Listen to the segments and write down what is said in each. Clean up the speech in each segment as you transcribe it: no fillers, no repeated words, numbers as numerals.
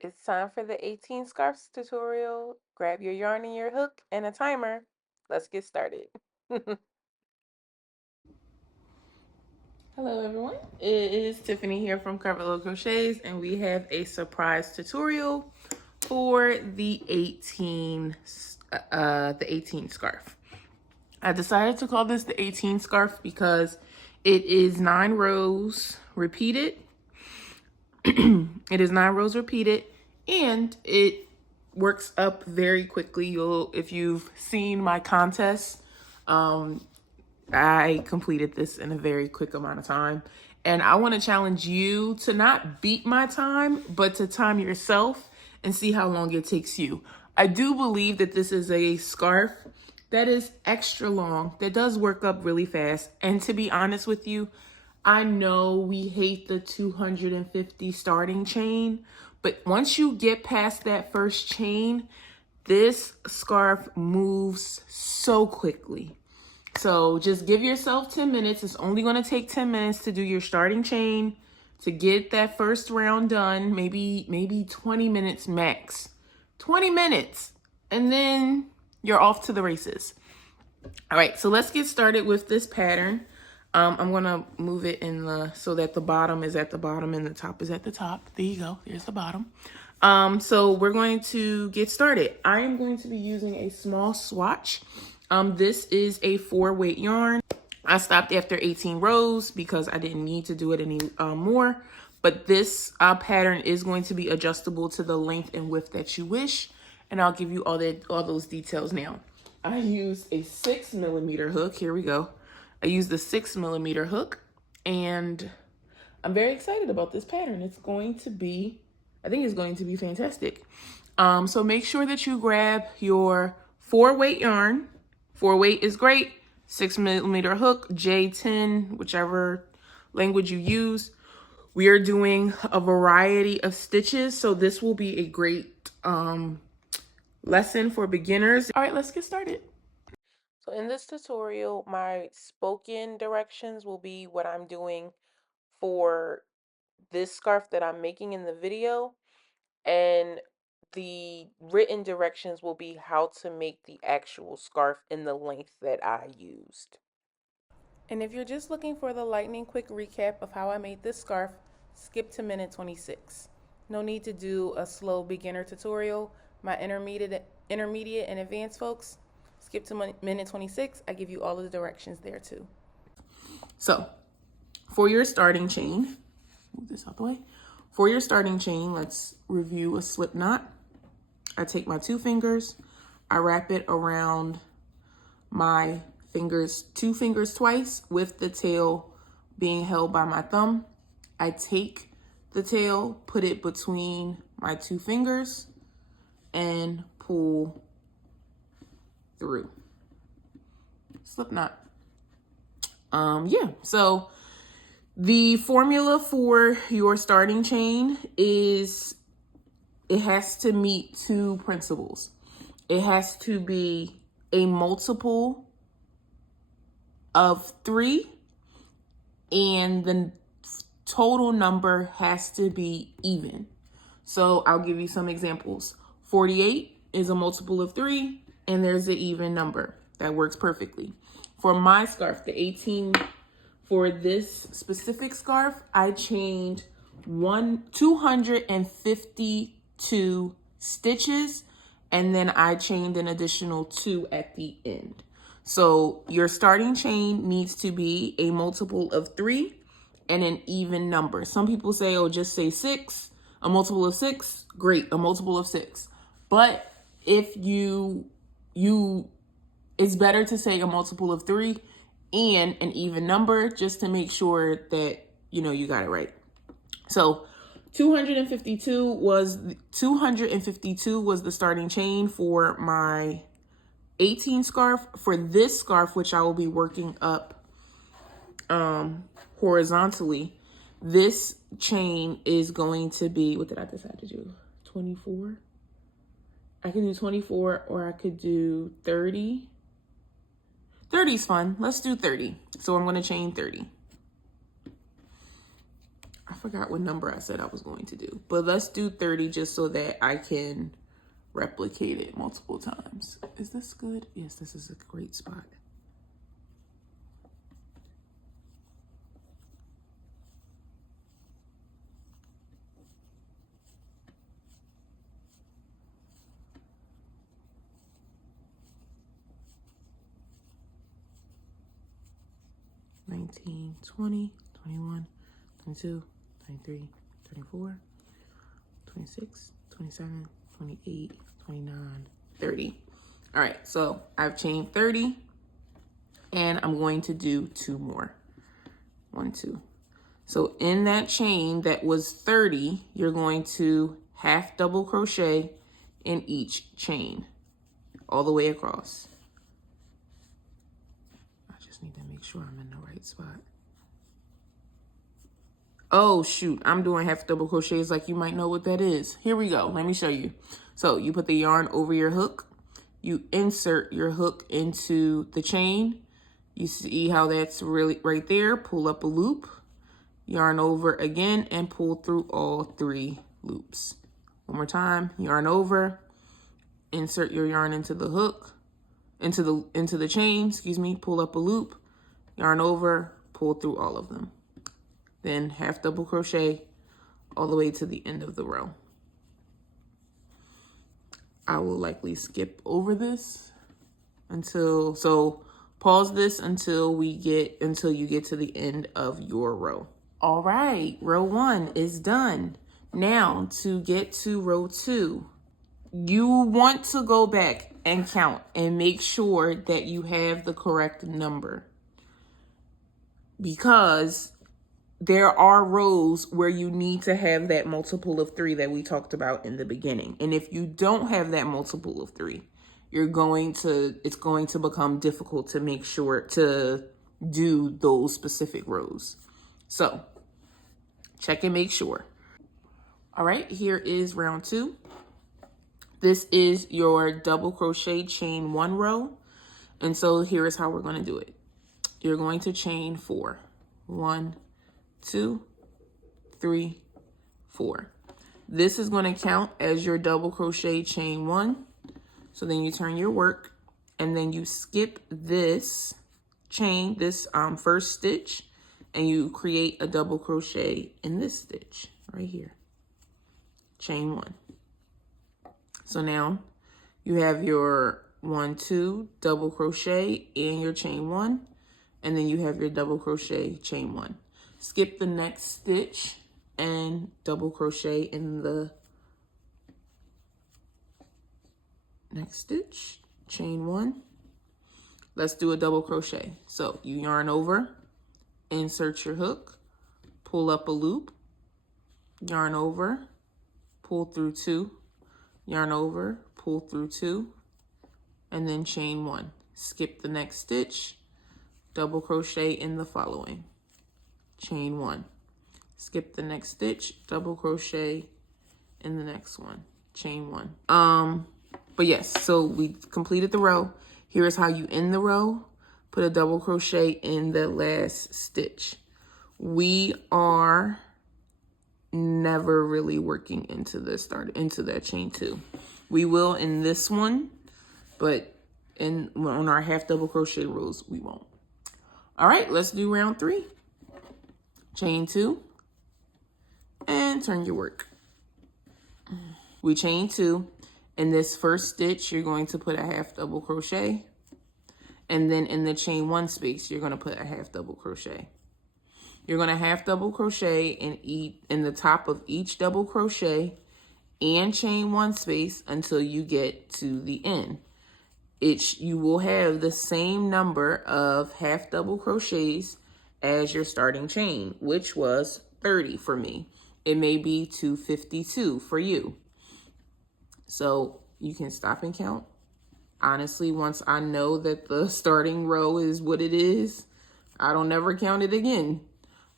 It's time for the 18 scarves tutorial. Grab your yarn and your hook and a timer. Let's get started. Hello everyone, it is Tiffany here from Carvalho Crochets and we have a surprise tutorial for the 18 scarf. I decided to call this the 18 scarf because it is 9 rows repeated. It is 9 rows repeated and it works up very quickly. If you've seen my contest, I completed this in a very quick amount of time. And I want to challenge you to not beat my time, but to time yourself and see how long it takes you. I do believe that this is a scarf that is extra long, that does work up really fast. And to be honest with you, I know we hate the 250 starting chain, but once you get past that first chain, this scarf moves so quickly. So just give yourself 10 minutes. It's only going to take 10 minutes to do your starting chain, to get that first round done, maybe 20 minutes max. 20 minutes, and then you're off to the races. All right, so let's get started with this pattern. I'm gonna move it so that the bottom is at the bottom and the top is at the top. There you go, there's the bottom. So we're going to get started. I am going to be using a small swatch. This is a 4-weight yarn. I stopped after 18 rows because I didn't need to do it any more. But this pattern is going to be adjustable to the length and width that you wish. And I'll give you all those details now. I use a 6mm hook. Here we go. I use the 6mm hook. And I'm very excited about this pattern. I think it's going to be fantastic. So make sure that you grab your 4-weight yarn. 4-weight is great. 6mm hook, J10, whichever language you use. We are doing a variety of stitches, so this will be a great lesson for beginners. All right, let's get started. So in this tutorial, my spoken directions will be what I'm doing for this scarf that I'm making in the video, and the written directions will be how to make the actual scarf in the length that I used. And if you're just looking for the lightning quick recap of how I made this scarf, skip to minute 26. No need to do a slow beginner tutorial. My intermediate and advanced folks, skip to minute 26. I give you all of the directions there too. So for your starting chain, move this out the way. For your starting chain, let's review a slip knot. I take my 2 fingers, I wrap it around my fingers, 2 fingers twice, with the tail being held by my thumb. I take the tail, put it between my 2 fingers, and pull through. Slip knot. Yeah, so the formula for your starting chain is it has to meet 2 principles. It has to be a multiple of 3, and the total number has to be even. So I'll give you some examples. 48 is a multiple of 3, and there's an even number. That works perfectly. For my scarf, the 18, for this specific scarf, I chained 252 stitches, and then I chained an additional 2 at the end. So your starting chain needs to be a multiple of 3 and an even number. Some people say, oh, just say 6, a multiple of 6, great, a multiple of 6. But if it's better to say a multiple of 3 and an even number, just to make sure that, you got it right. So 252 was the starting chain for my 18 scarf. For this scarf, which I will be working up horizontally, this chain is going to be, what did I decide to do? 24? I could do 24 or I could do 30. 30 is fun. Let's do 30. So I'm going to chain 30. I forgot what number I said I was going to do, but let's do 30 just so that I can replicate it multiple times. Is this good? Yes, this is a great spot. $19, $20, $21, $22, $23, $24, $26, $27, $28, $29, $30. All right, so I've chained 30 and I'm going to do 2 more. 1, 2. So in that chain that was 30, you're going to half double crochet in each chain all the way across. I just need to make sure I'm in the right spot. Oh shoot, I'm doing half double crochets like you might know what that is. Here we go, let me show you. So you put the yarn over your hook, you insert your hook into the chain. You see how that's really right there, pull up a loop, yarn over again and pull through all 3 loops. One more time, yarn over, insert your yarn into the hook, into the chain, excuse me, pull up a loop, yarn over, pull through all of them. Then half double crochet all the way to the end of the row. I will likely skip over this so pause this until you get to the end of your row. All right, row 1 is done. Now to get to row 2, you want to go back and count and make sure that you have the correct number, because there are rows where you need to have that multiple of 3 that we talked about in the beginning. And if you don't have that multiple of 3, it's going to become difficult to make sure to do those specific rows. So check and make sure. All right, here is round 2. This is your double crochet chain 1 row. And so here is how we're going to do it. You're going to chain 4. 1, 2, 3, 4. This is going to count as your double crochet chain 1. So then you turn your work and then you skip this chain, this first stitch, and you create a double crochet in this stitch right here. Chain 1. So now you have your 1, 2 double crochet and your chain 1, and then you have your double crochet chain 1. Skip the next stitch and double crochet in the next stitch, chain 1. Let's do a double crochet. So you yarn over, insert your hook, pull up a loop, yarn over, pull through 2, yarn over, pull through 2, and then chain 1. Skip the next stitch, double crochet in the following, chain 1. Skip the next stitch, double crochet in the next one, chain 1. But yes, so we completed the row. Here's how you end the row. Put a double crochet in the last stitch. We are never really working into that chain 2. We will in this one, but on our half double crochet rows, we won't. All right, let's do round 3. Chain 2 and turn your work. We chain 2. In this first stitch, you're going to put a half double crochet. And then in the chain 1 space, you're going to put a half double crochet. You're going to half double crochet in the top of each double crochet and chain 1 space until you get to the end. You will have the same number of half double crochets as your starting chain, which was 30 for me. It may be 252 for you. So you can stop and count. Honestly, once I know that the starting row is what it is, I don't never count it again.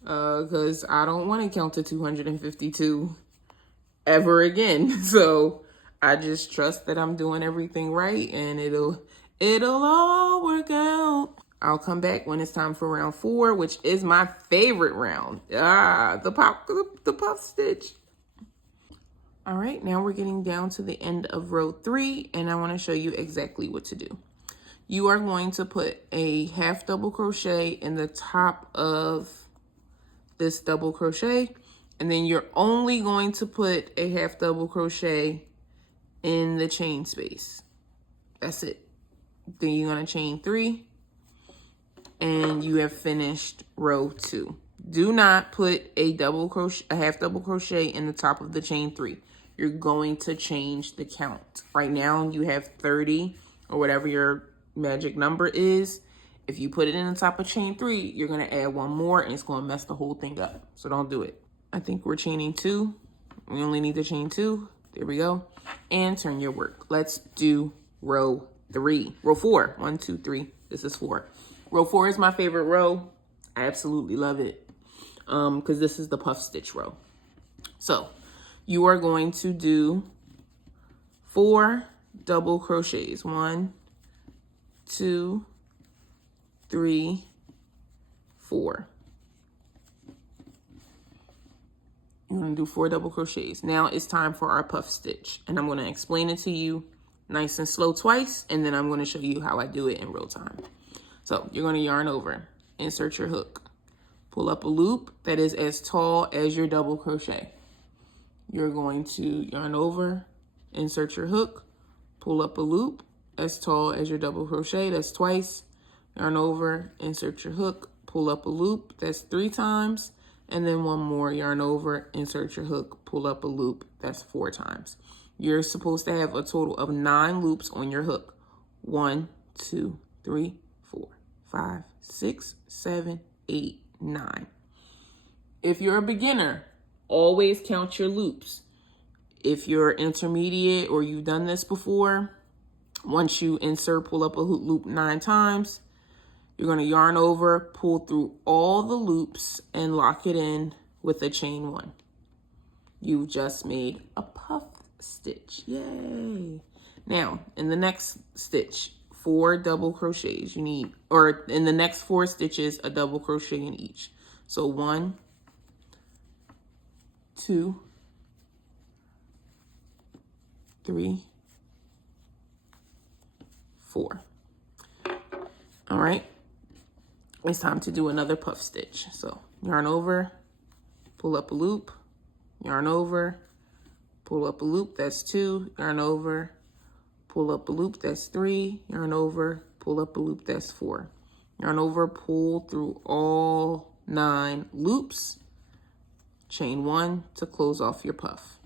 Because I don't want to count to 252 ever again. So I just trust that I'm doing everything right and it'll all work out. I'll come back when it's time for round 4, which is my favorite round. The puff stitch. All right, now we're getting down to the end of row 3, and I want to show you exactly what to do. You are going to put a half double crochet in the top of this double crochet, and then you're only going to put a half double crochet in the chain space. That's it. Then you're going to chain 3, and you have finished row 2. Do not put a half double crochet in the top of the chain 3. You're going to change the count. Right now you have 30 or whatever your magic number is. If you put it in the top of chain 3, you're going to add one more and it's going to mess the whole thing up. So don't do it. I think we're chaining 2. We only need to chain 2. There we go. And turn your work. Let's do row 3. Row 4. 1, 2, 3. This is 4. Row 4 is my favorite row. I absolutely love it. Because this is the puff stitch row. So you are going to do 4 double crochets. 1, 2, 3, 4. You're going to do 4 double crochets. Now it's time for our puff stitch, and I'm going to explain it to you nice and slow twice, and then I'm going to show you how I do it in real time. So you're going to yarn over, insert your hook, pull up a loop that is as tall as your double crochet. You're going to yarn over, insert your hook, pull up a loop as tall as your double crochet. That's twice. Yarn over, insert your hook, pull up a loop. That's 3 times. And then one more, yarn over, insert your hook, pull up a loop. That's 4 times. You're supposed to have a total of 9 loops on your hook. 1, 2, 3, 4, 5, 6, 7, 8, 9. If you're a beginner, always count your loops. If you're intermediate or you've done this before, once you insert, pull up a loop 9 times, you're going to yarn over, pull through all the loops, and lock it in with a chain 1. You've just made a puff stitch. Yay! Now, in the next stitch, 4 double crochets. You need, or in the next 4 stitches, a double crochet in each. So 1, 2, 3, 4. All right. It's time to do another puff stitch. So yarn over, pull up a loop, yarn over, pull up a loop, that's 2, yarn over, pull up a loop, that's 3, yarn over, pull up a loop, that's 4. Yarn over, pull through all 9 loops, chain 1 to close off your puff.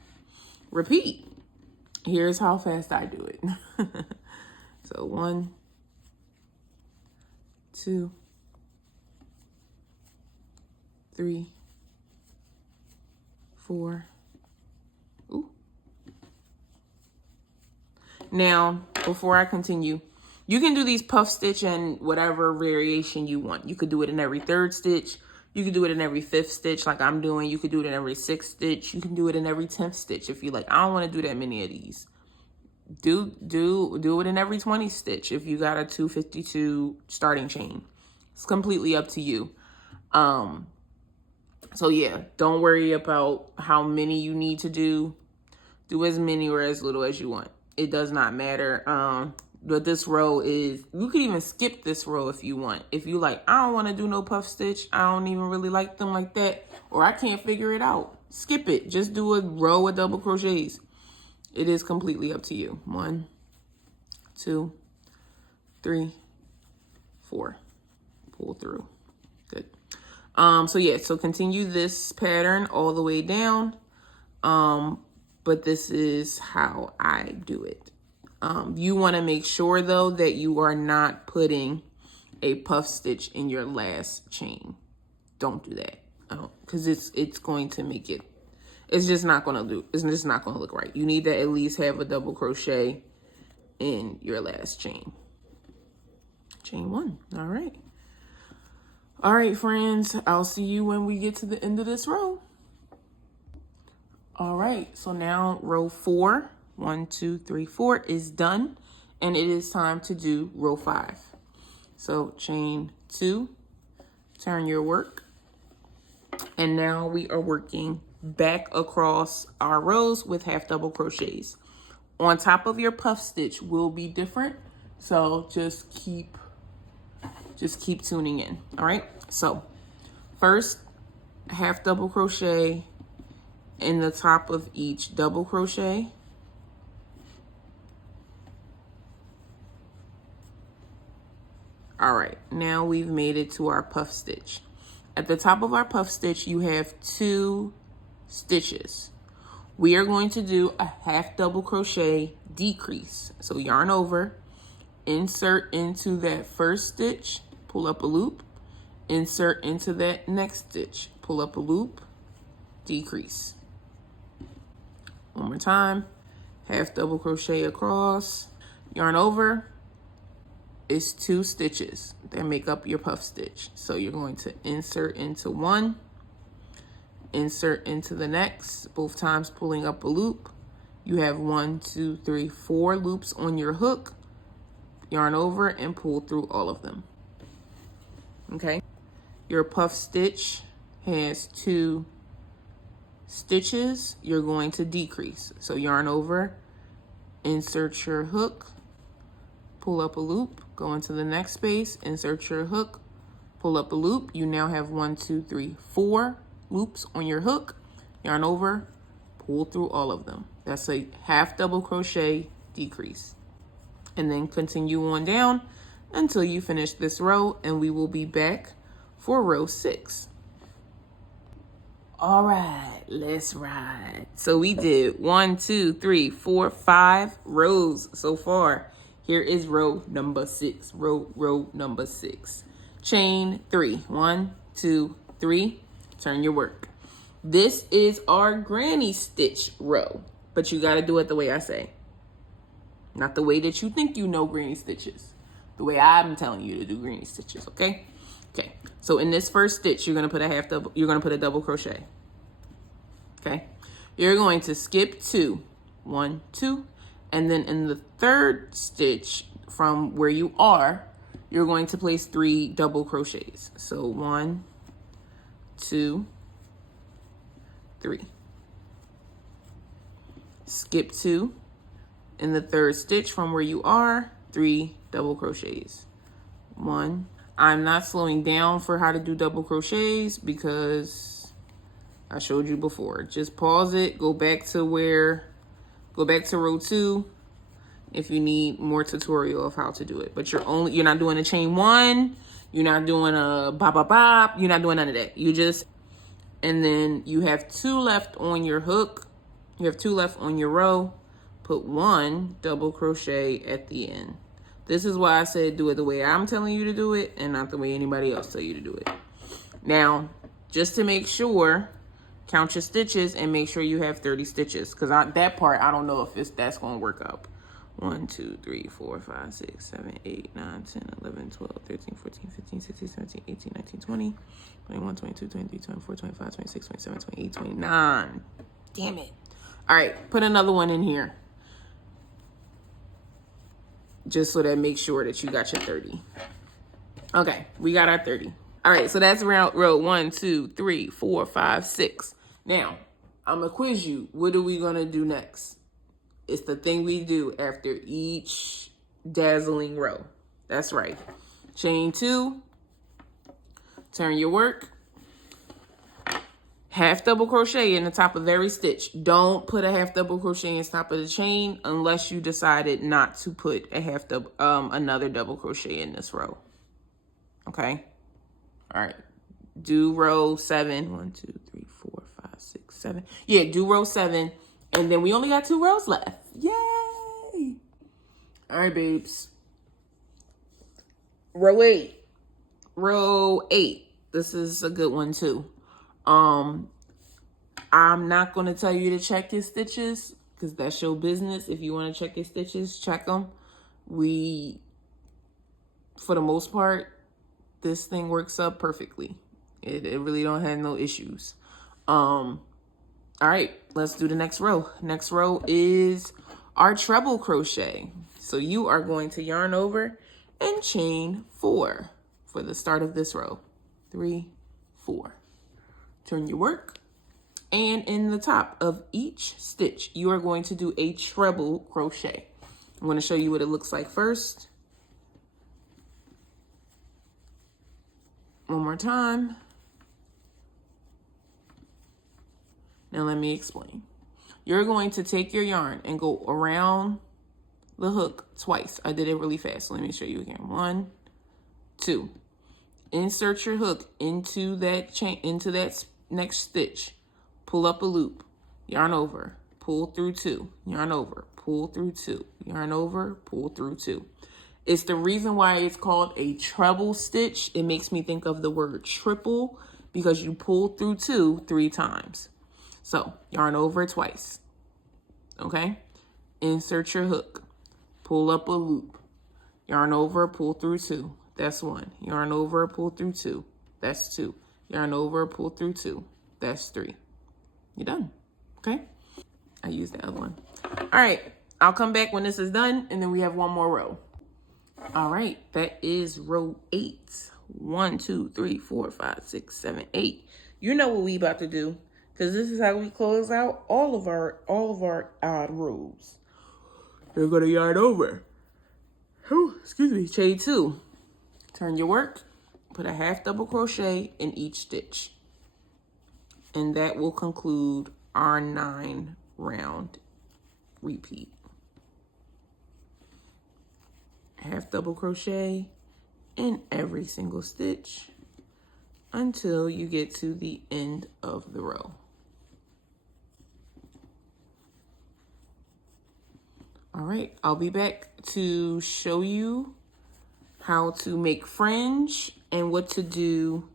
Repeat. Here's how fast I do it. So 1, 2, 3, 4. Ooh. Now, before I continue, you can do these puff stitch in whatever variation you want. You could do it in every 3rd stitch. You could do it in every 5th stitch like I'm doing. You could do it in every 6th stitch. You can do it in every 10th stitch if you like. I don't want to do that many of these. Do it in every 20 stitch if you got a 252 starting chain. It's completely up to you. So yeah, don't worry about how many you need to do. Do as many or as little as you want. It does not matter. But this row is, you could even skip this row if you want. If you like, I don't want to do no puff stitch. I don't even really like them like that. Or I can't figure it out. Skip it. Just do a row of double crochets. It is completely up to you. 1, 2, 3, 4. Pull through. Good. So yeah, so continue this pattern all the way down. But this is how I do it. You want to make sure though that you are not putting a puff stitch in your last chain. Don't do that. Because it's going to make it, it's just not going to look right. You need to at least have a double crochet in your last chain. Chain 1. All right. All right, friends, I'll see you when we get to the end of this row. All right, so now row 4, 1, 2, 3, 4 is done, and it is time to do row 5. So chain 2, turn your work. And now we are working back across our rows with half double crochets. On top of your puff stitch will be different. So just keep tuning in. All right. So first, half double crochet in the top of each double crochet. All right, now we've made it to our puff stitch. At the top of our puff stitch, you have 2 stitches. We are going to do a half double crochet decrease. So yarn over, insert into that first stitch, pull up a loop, insert into that next stitch, pull up a loop, decrease. One more time, half double crochet across, yarn over, is 2 stitches that make up your puff stitch. So you're going to insert into one, insert into the next, both times pulling up a loop. You have 1, 2, 3, 4 loops on your hook, yarn over and pull through all of them. Okay, your puff stitch has 2 stitches. You're going to decrease. So yarn over, insert your hook, pull up a loop, go into the next space, insert your hook, pull up a loop. You now have 1, 2, 3, 4 loops on your hook, yarn over, pull through all of them. That's a half double crochet decrease. And then continue on down until you finish this row, and we will be back for row 6. All right, let's ride. So we did 1, 2, 3, 4, 5 rows so far. Here is row number 6, row number 6. Chain 3, 1, 2, 3, turn your work. This is our granny stitch row, but you gotta do it the way I say. Not the way that you think you know granny stitches. The way I'm telling you to do granny stitches, okay? Okay, so in this first stitch, you're gonna put a double crochet, okay? You're going to skip 2, 1, 2, and then in the third stitch from where you are, you're going to place 3 double crochets. So 1, 2, 3. Skip 2. In the third stitch from where you are, 3 double crochets. 1. I'm not slowing down for how to do double crochets because I showed you before. Just pause it, go back to row 2 if you need more tutorial of how to do it. But you're not doing a chain 1, you're not doing a bop bop bop, you're not doing none of that. And then you have 2 left on your hook, you have 2 left on your row, put 1 double crochet at the end. This is why I said do it the way I'm telling you to do it and not the way anybody else tell you to do it. Now, just to make sure, count your stitches and make sure you have 30 stitches, because that part I don't know if that's going to work up. 1, 2, 3, 4, 5, 6, 7, 8, 9, 10, 11, 12, 13, 14, 15, 16, 17, 18, 19, 20, 21, 22, 23, 24, 25, 26, 27, 28, 29. Damn it. All right, put another one in here. Just so that makes sure that you got your 30. Okay, we got our 30. All right, so that's row 1, 2, 3, 4, 5, 6. Now, I'm gonna quiz you. What are we gonna do next? It's the thing we do after each dazzling row. That's right. Chain 2, turn your work, half double crochet in the top of every stitch. Don't put a half double crochet in the top of the chain unless you decided not to put a another double crochet in this row. Okay? All right. Do row 7. 1, 2, 3, 4, 5, 6, 7. Yeah, do row 7. And then we only got 2 rows left. Yay! All right, babes. Row 8. Row 8. This is a good one too. I'm not going to tell you to check your stitches because that's your business. If you want to check your stitches, check them. For the most part, this thing works up perfectly. It really don't have no issues. All right, let's do the next row. Next row is our treble crochet. So you are going to yarn over and chain 4 for the start of this row. 3, 4. Turn your work. And in the top of each stitch, you are going to do a treble crochet. I'm going to show you what it looks like first. One more time. Now let me explain. You're going to take your yarn and go around the hook twice. I did it really fast. So let me show you again. 1, 2. Insert your hook into that chain, into that next stitch. Pull up a loop, yarn over, pull through 2, yarn over, pull through 2, yarn over, pull through 2. It's the reason why it's called a treble stitch. It makes me think of the word triple because you pull through 2 3 times. So yarn over twice, okay? Insert your hook, pull up a loop, yarn over, pull through 2. That's 1. Yarn over, pull through 2. That's 2. Yarn over, pull through 2. That's 3. You're done, okay? I used the other one. All right, I'll come back when this is done, and then we have one more row. All right, that is row 8. 1, 2, 3, 4, 5, 6, 7, 8. You know what we about to do, because this is how we close out all of our odd rows. You're gonna yarn over. Oh, excuse me, chain 2. Turn your work, put a half double crochet in each stitch. And that will conclude our 9 round repeat. Half double crochet in every single stitch until you get to the end of the row. All right, I'll be back to show you how to make fringe and what to do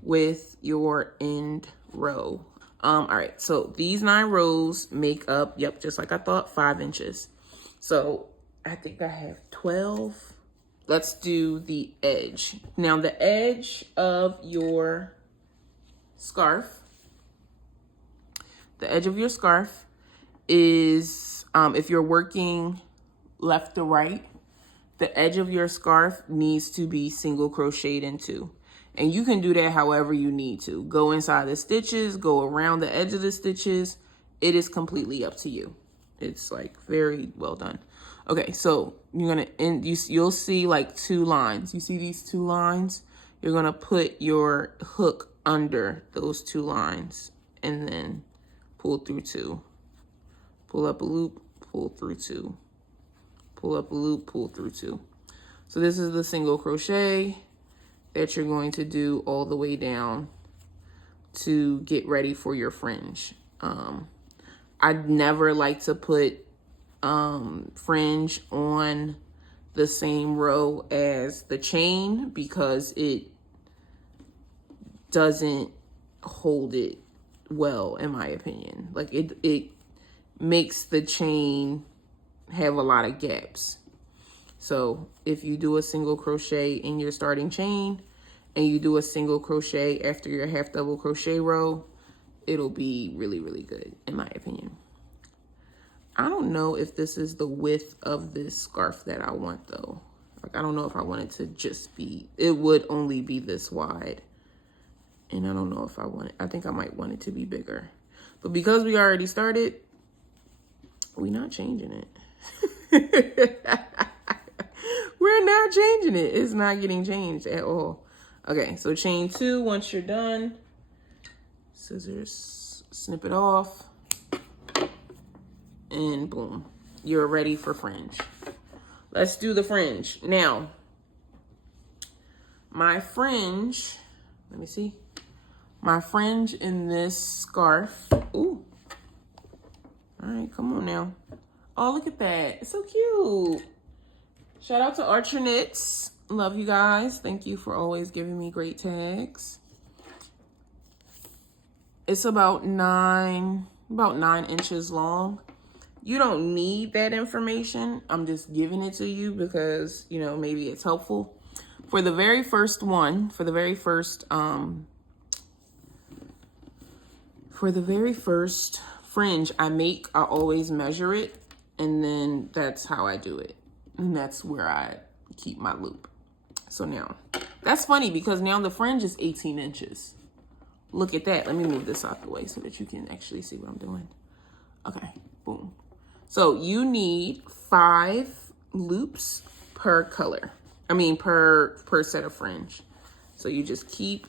with your end row. All right, so these 9 rows make up, yep, just like I thought, 5 inches. So I think I have 12. Let's do the edge. Now the edge of your scarf, is, if you're working left to right, the edge of your scarf needs to be single crocheted into. And you can do that however you need to. Go inside the stitches, go around the edge of the stitches. It is completely up to you. It's like very well done. Okay, so you're gonna end, you'll see like 2 lines. You see these 2 lines? You're gonna put your hook under those 2 lines and then pull through 2. Pull up a loop, pull through 2. Pull up a loop, pull through 2. So this is the single crochet that you're going to do all the way down to get ready for your fringe. I'd never like to put fringe on the same row as the chain because it doesn't hold it well, in my opinion. Like it makes the chain have a lot of gaps. So if you do a single crochet in your starting chain and you do a single crochet after your half double crochet row, it'll be really, really good, in my opinion. I don't know if this is the width of this scarf that I want though. Like, I don't know if I want it to just be, it would only be this wide. And I don't know if I want it, I think I might want it to be bigger. But because we already started, we're not changing it. We're not changing it. It's not getting changed at all. Okay, so chain 2, once you're done, scissors, snip it off, and boom, you're ready for fringe. Let's do the fringe. Now, my fringe, let me see. My fringe in this scarf, ooh. All right, come on now. Oh, look at that. It's so cute. Shout out to Archer Knits. Love you guys. Thank you for always giving me great tags. It's about 9 inches long. You don't need that information. I'm just giving it to you because, you know, maybe it's helpful. For the very first one, for the very first fringe I make, I always measure it, and then that's how I do it. And that's where I keep my loop. So now, that's funny because now the fringe is 18 inches. Look at that. Let me move this out the way so that you can actually see what I'm doing. Okay, boom. So you need 5 loops per color. I mean, per set of fringe. So you just keep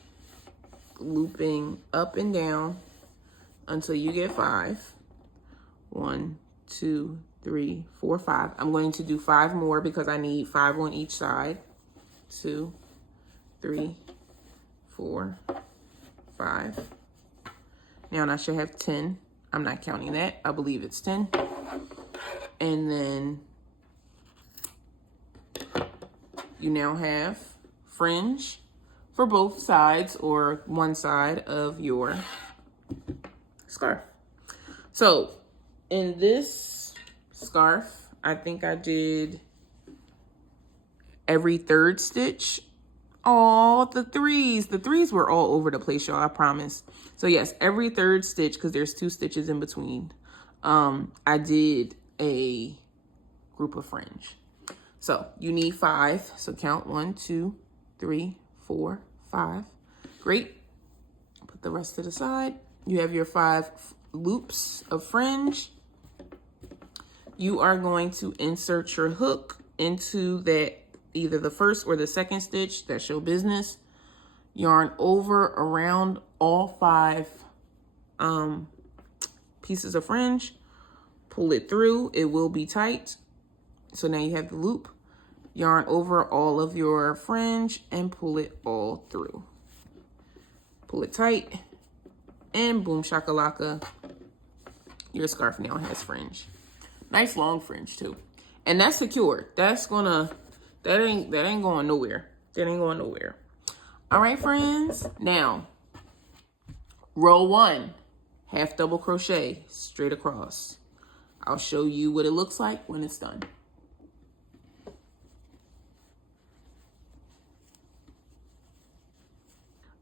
looping up and down until you get 5. 1, 2, 3, 4, 5. I'm going to do 5 more because I need 5 on each side. 2, 3, 4, 5. Now I should have 10. I'm not counting that. I believe it's 10. And then you now have fringe for both sides or one side of your scarf. So in this scarf, I think I did every 3rd stitch. Oh, the threes. The threes were all over the place, y'all, I promise. So yes, every 3rd stitch, because there's 2 stitches in between, I did a group of fringe. So you need 5. So count 1, 2, 3, 4, 5. Great. Put the rest to the side. You have your 5 loops of fringe. You are going to insert your hook into that, either the 1st or the 2nd stitch. That's your business. Yarn over around all 5 pieces of fringe. Pull it through. It will be tight. So now you have the loop. Yarn over all of your fringe and pull it all through. Pull it tight and boom shakalaka. Your scarf now has fringe. Nice long fringe too. And that's secure. That's gonna, that ain't going nowhere. That ain't going nowhere. All right, friends. Now, row 1, half double crochet straight across. I'll show you what it looks like when it's done.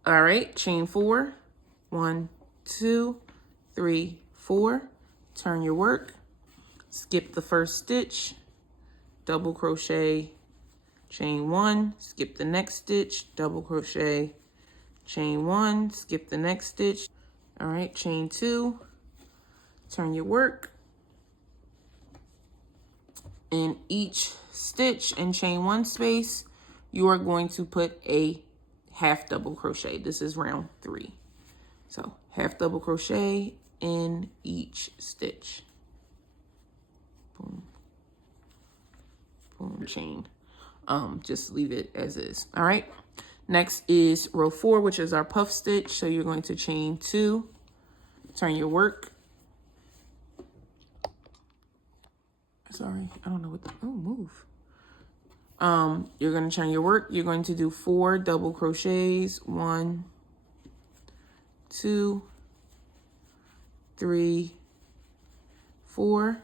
All right, chain 4, 1, 2, 3, 4. Turn your work, skip the 1st stitch, double crochet, chain 1, skip the next stitch, double crochet, chain 1, skip the next stitch. All right, chain 2, turn your work. In each stitch and chain 1 space, you are going to put a half double crochet. This is round 3. So half double crochet in each stitch. Boom, boom, chain. Just leave it as is. All right. Next is row 4, which is our puff stitch. So you're going to chain 2, turn your work. Sorry, I don't know what the, oh, move. You're going to turn your work. You're going to do 4 double crochets. 1, 2, 3, 4.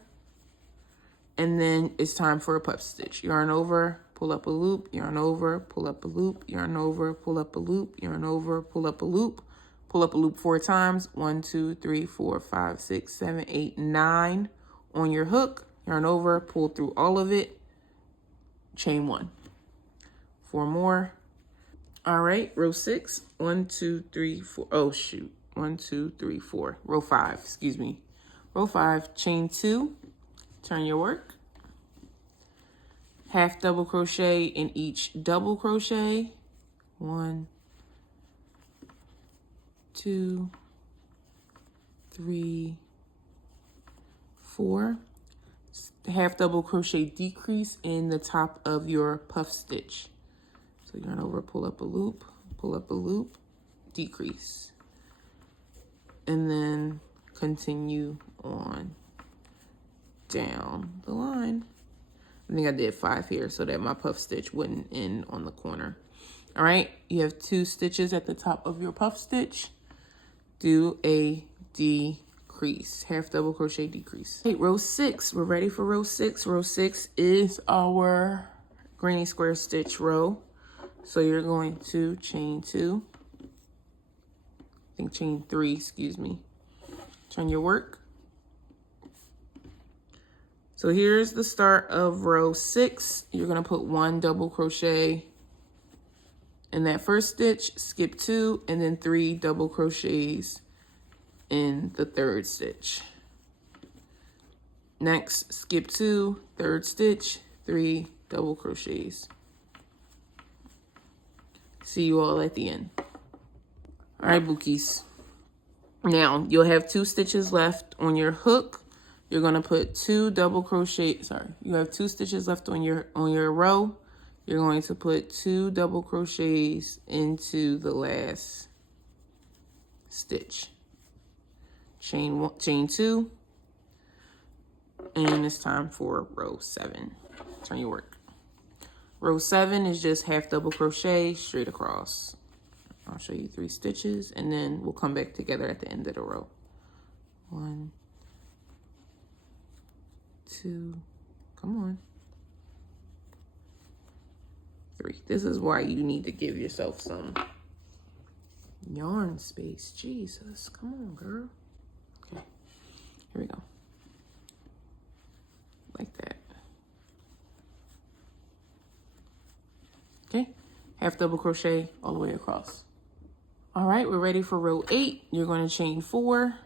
And then it's time for a puff stitch. Yarn over, pull up a loop, yarn over, pull up a loop, yarn over, pull up a loop, yarn over, pull up a loop, pull up a loop 4 times. 1, 2, 3, 4, 5, 6, 7, 8, 9 on your hook. Yarn over, pull through all of it. Chain 1. 4 more. All right, row 6. 1, 2, 3, 4. Oh, shoot. 1, 2, 3, 4. Row 5, excuse me. Row 5, chain 2. Turn your work. Half double crochet in each double crochet. 1, 2, 3, 4. Half double crochet decrease in the top of your puff stitch. So yarn over, pull up a loop, decrease. And then continue on down the line. I think I did 5 here so that my puff stitch wouldn't end on the corner. All right, you have 2 stitches at the top of your puff stitch. Do a decrease, half double crochet decrease. Okay, row 6, we're ready for row 6. Row 6 is our granny square stitch row. So you're going to chain 2, I think chain 3, excuse me. Turn your work. So here's the start of row 6. You're going to put 1 double crochet in that first stitch, skip 2, and then 3 double crochets in the third stitch. Next, skip 2, third stitch, 3 double crochets. See you all at the end. All right, bookies. Now, you'll have 2 stitches left on your hook. You're going to put 2 double crochet, you have 2 stitches left on your row. You're going to put 2 double crochets into the last stitch. Chain 2, and it's time for row 7. Turn your work. Row 7 is just half double crochet straight across. I'll show you 3 stitches, and then we'll come back together at the end of the row. 1, 2, come on, 3. This is why you need to give yourself some yarn space. Jesus, come on, girl. Okay, here we go. Like that. Okay, half double crochet all the way across. All right, we're ready for row 8. You're going to chain 4.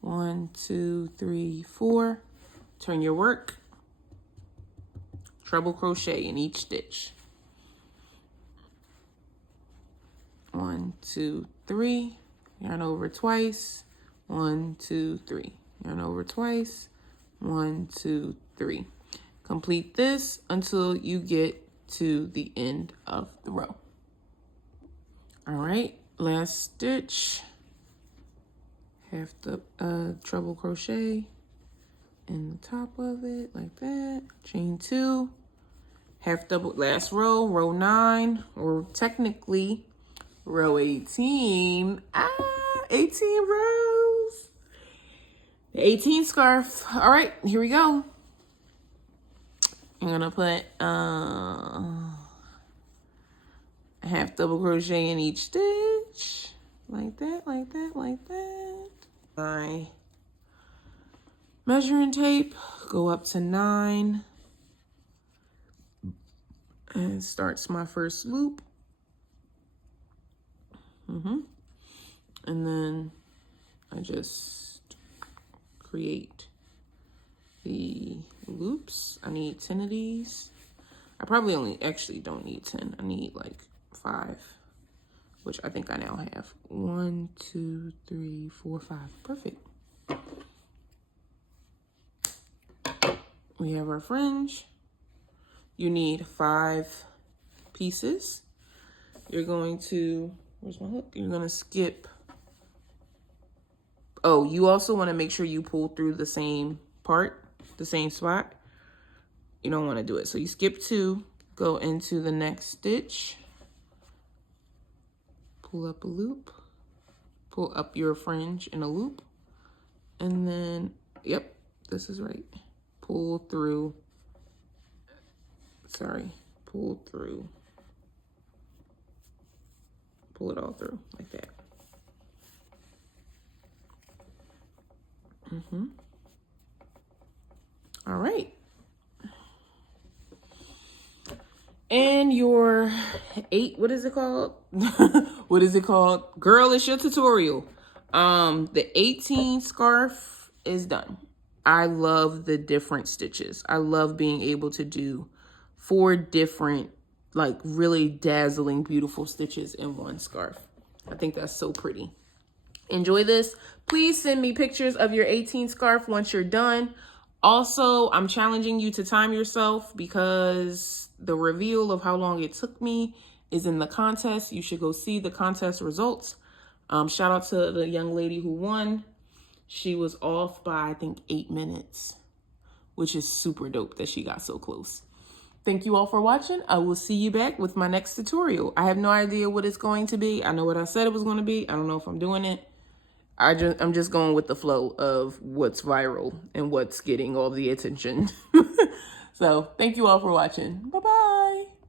1, 2, 3, 4. Turn your work. Treble crochet in each stitch. 1, 2, 3. Yarn over twice. 1, 2, 3. Yarn over twice. 1, 2, 3. Complete this until you get to the end of the row. All right, last stitch. Half the treble crochet in the top of it like that. Chain 2, half double, last row, row 9, or technically row 18. 18 rows. The 18 scarf. All right, here we go. I'm gonna put half double crochet in each stitch, like that, like that, like that. My measuring tape, go up to 9, and starts my first loop. And then I just create the loops. I need 10 of these. I probably actually don't need 10. I need like 5, which I think I now have. 1, 2, 3, 4, 5. Perfect. We have our fringe. You need 5 pieces. You're going to, where's my hook? You're going to skip. Oh, you also want to make sure you pull through the same part, the same spot. You don't want to do it. So you skip 2, go into the next stitch, pull up a loop, pull up your fringe in a loop, and then, yep, this is right. Pull through, pull through, pull it all through like that. All right. And your 8, what is it called? What is it called? Girl, it's your tutorial. The 18 scarf is done. I love the different stitches. I love being able to do 4 different, like really dazzling, beautiful stitches in one scarf. I think that's so pretty. Enjoy this. Please send me pictures of your 18 scarf once you're done. Also, I'm challenging you to time yourself because the reveal of how long it took me is in the contest. You should go see the contest results. Shout out to the young lady who won. She was off by, I think, 8 minutes, which is super dope that she got so close. Thank you all for watching. I will see you back with my next tutorial. I have no idea what it's going to be. I know what I said it was going to be. I don't know if I'm doing it. I'm just going with the flow of what's viral and what's getting all the attention. So thank you all for watching. Bye-bye.